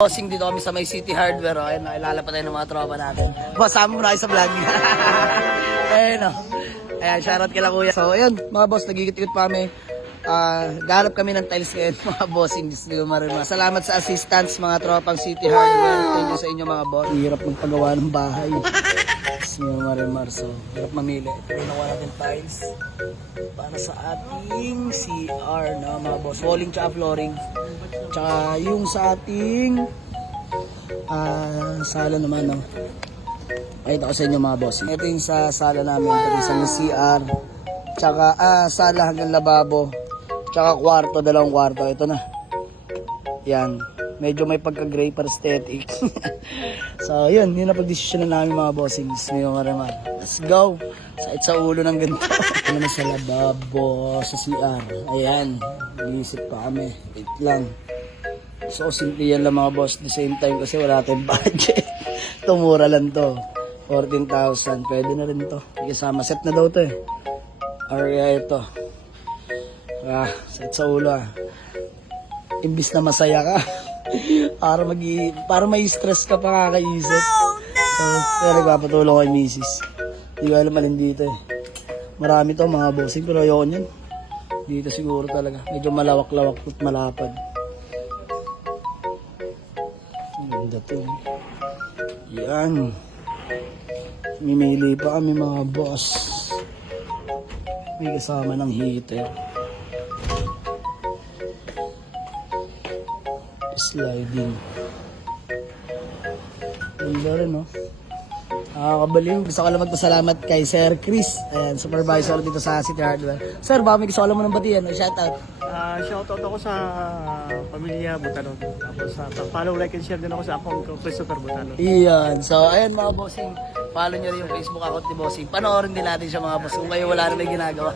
Bossing dito kami sa May City Hardware. Ayun, nakilala pa tayo ng mga tropa natin. Boss, sama mo na kayo sa vlog. Ayun o. Ayan, shoutout kila kuya. So, ayun, mga boss, nagigit-git pa kami. Gahanap kami ng tiles ngayon, mga bossing. Salamat sa assistance, mga tropang City Hardware. Thank you sa inyo, mga boss. Hirap magpagawa ng bahay. Marimar, so hirap mamili. Ito rin nakuha natin tiles para sa ating CR na mga boss. Walling tsaka flooring. Tsaka yung sa ating sala naman, no? Pakita ko sa inyo, mga boss. Ito yung sa sala namin. Ito yung sa CR. Tsaka sala hanggang lababo. Tsaka kwarto, dalawang kwarto. Ito na. Yan. Medyo may pagka-gray para aesthetic. So, yun na pag-desisyon na namin, mga bossings. May mga reman. Let's go. Sait sa ulo ng ganito. Ano sa lababo, sa CR. Ayan. Iisip pa kami. Wait lang. So, simple yan lang, mga boss. At the same time, kasi wala tayong budget. Tumura lang to. 14,000. Pwede na rin to. Kasama. Set na daw to eh. Area ito. Sait sa ulo Imbis na masaya ka. para may stress ka pa kakaisip. So, kaya nagpapatulong kay misis. Hindi ko alam alin dito eh. Marami to, mga bossing, pero ayoko niyan. Dito siguro talaga. Medyo malawak-lawak at malapad. Ganda to. Yan. Mimili pa kami, mga boss. May kasama ng heater. Sliding. Ganda rin, no? Nakakabaliw. Gusto ko lang magpasalamat kay Sir Chris. Ayan, supervisor dito sa City Hardware. Sir, baka may gusto ko lang mo ng batiyan. Shoutout. Shoutout ako sa pamilya Butalon. Tapos follow, like, and share din ako sa account ko, Christopher Butalon. Iyan. So, ayan, mga bossing. Follow nyo rin yung Facebook account ni Bossing. Panoorin din natin siya, mga boss. Kung kayo wala na may ginagawa.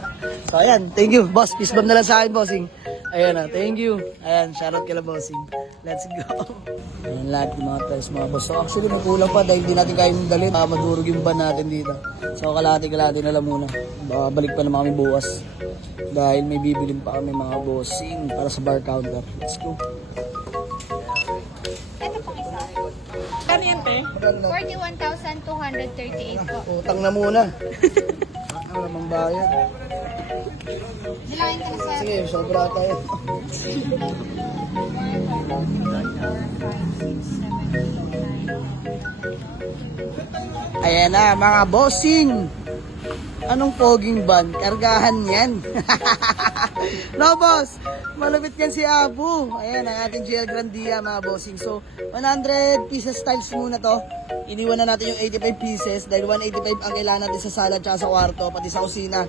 So, ayan. Thank you, boss. Peace bomb na lang sa akin, Bossing. Ayan na. Thank you. Ayan. Shoutout kila Bossing. Let's go. Ayan lahat yung mga tiles, mga boss. So, actually, may kulang pa dahil di natin kayang dalhin. Madurog yung ban natin dito. So, kalahati na lang muna. Balik pa naman kami bukas. Dahil may bibilin pa kami, mga bossing, para sa bar counter. Let's go. Ito pang isa. Kano yan, te? 41,238 po. Utang na muna. Ano namang bayad? Bilangin ka na, sir. Sige, sobra tayo. Ayan na, mga bossing. Anong poging ban? Kargahan yan. No, boss. Malupit yan si Abu. Ayan, ang ating GL Grandia, mga bossing. So, 100 pieces tiles muna to. Iniwan na natin yung 85 pieces dahil 185 ang kailangan natin sa sala at sa kwarto, pati sa kusina.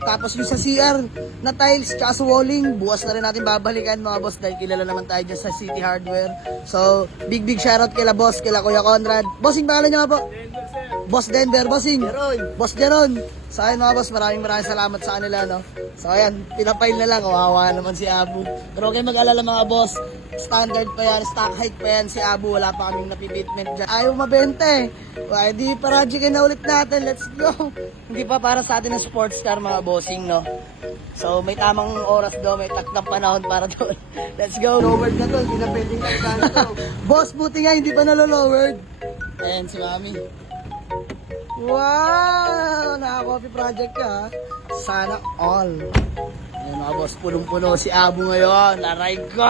Tapos yung sa CR na tiles at sa walling, bukas na rin natin babalikan, mga boss, dahil kilala naman tayo dyan sa City Hardware. So, big shoutout kila boss, kila Kuya Conrad. Bossing, pangalan nyo nga po? Boss Denver, bossing. Boss Jaron. So ayun, mga boss, maraming salamat sa kanila, no? So ayan, pinapile na lang, kawawa naman si Abu. Pero okay, mag-alala, mga boss, standard pa yan, stock height pa yan si Abu, wala pa kaming napibitment dyan. Ayaw mabenta eh. Well, di project na ulit natin, let's go. Hindi pa para sa atin ng sports car, mga bossing, no? So may tamang oras daw, may takdang panahon para doon. Let's go. Lowered na to, hindi na pwedeng takdan to. Boss, buti nga, hindi pa nalo-lowered. Ayan si Mami. Wow! Naka-coffee project ka, ha? Sana all. Ayan, mga boss, punong-puno si Abu ngayon. Aray ko!